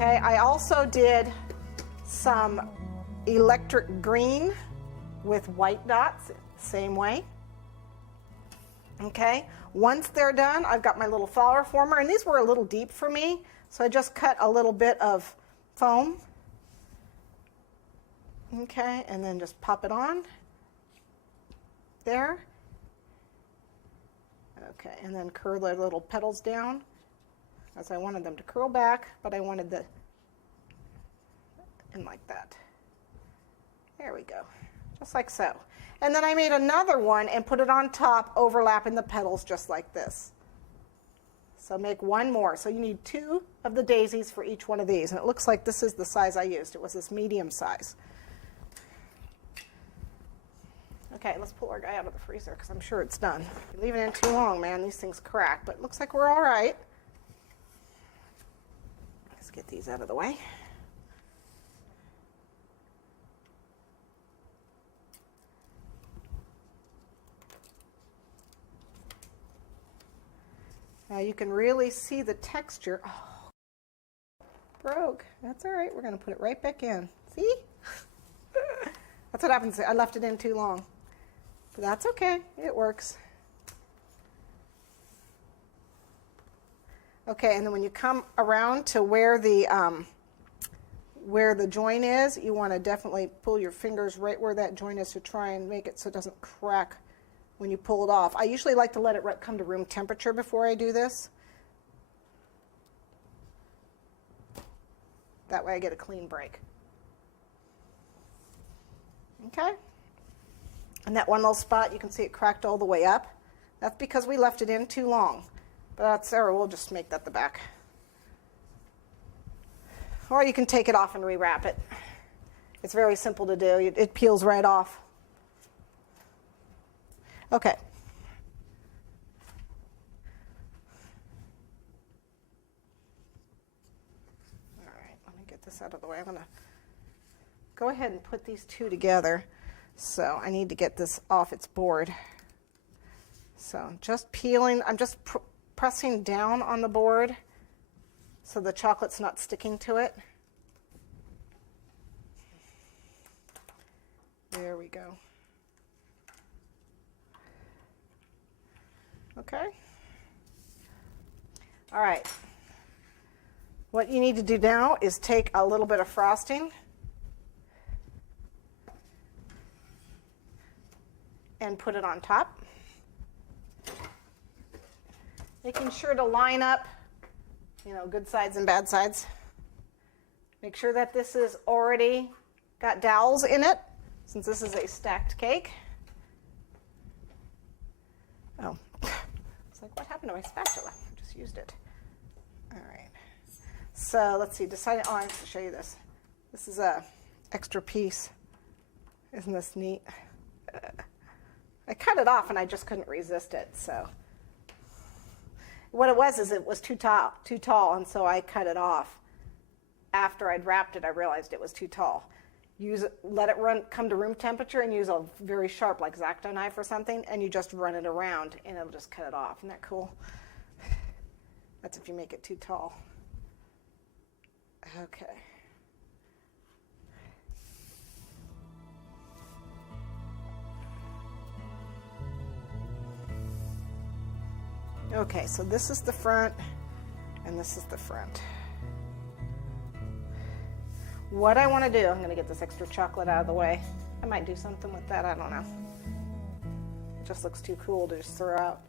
Okay, I also did some electric green with white dots, same way. Okay, once they're done, I've got my little flower former, and these were a little deep for me, so I just cut a little bit of foam. Okay, and then just pop it on there. Okay, and then curl the little petals down, as I wanted them to curl back, but I wanted the, and like that. There we go, just like so. And then I made another one and put it on top, overlapping the petals just like this. So make one more. So you need 2 of the daisies for each one of these. And it looks like this is the size I used. It was this medium size. Okay, let's pull our guy out of the freezer because I'm sure it's done. If you leave it in too long, man, these things crack. But it looks like we're all right. Let's get these out of the way. Now you can really see the texture. Oh, broke. That's all right. We're going to put it right back in. See? That's what happens. I left it in too long. But that's okay. It works. Okay, and then when you come around to where the joint is, you want to definitely pull your fingers right where that joint is to try and make it so it doesn't crack when you pull it off. I usually like to let it come to room temperature before I do this. That way I get a clean break. Okay? And that one little spot, you can see it cracked all the way up. That's because we left it in too long. But that's there, we'll just make that the back. Or you can take it off and rewrap it. It's very simple to do. It peels right off. Okay. All right, let me get this out of the way. I'm going to go ahead and put these 2 together. So I need to get this off its board. So I'm just peeling, I'm just pressing down on the board so the chocolate's not sticking to it. There we go. Okay. All right. What you need to do now is take a little bit of frosting and put it on top. Making sure to line up, good sides and bad sides. Make sure that this is already got dowels in it, since this is a stacked cake. Oh. It's like, what happened to my spatula? I just used it. All right. So let's see. Oh, I have to show you this. This is a extra piece. Isn't this neat? I cut it off and I just couldn't resist it. So what it was is it was too tall, and so I cut it off. After I'd wrapped it, I realized it was too tall. Let it come to room temperature and use a very sharp, like X-Acto knife or something, and you just run it around and it'll just cut it off. Isn't that cool? That's if you make it too tall. Okay. Okay, so this is the front and this is the front. What I want to do, I'm going to get this extra chocolate out of the way. I might do something with that, I don't know. It just looks too cool to just throw out.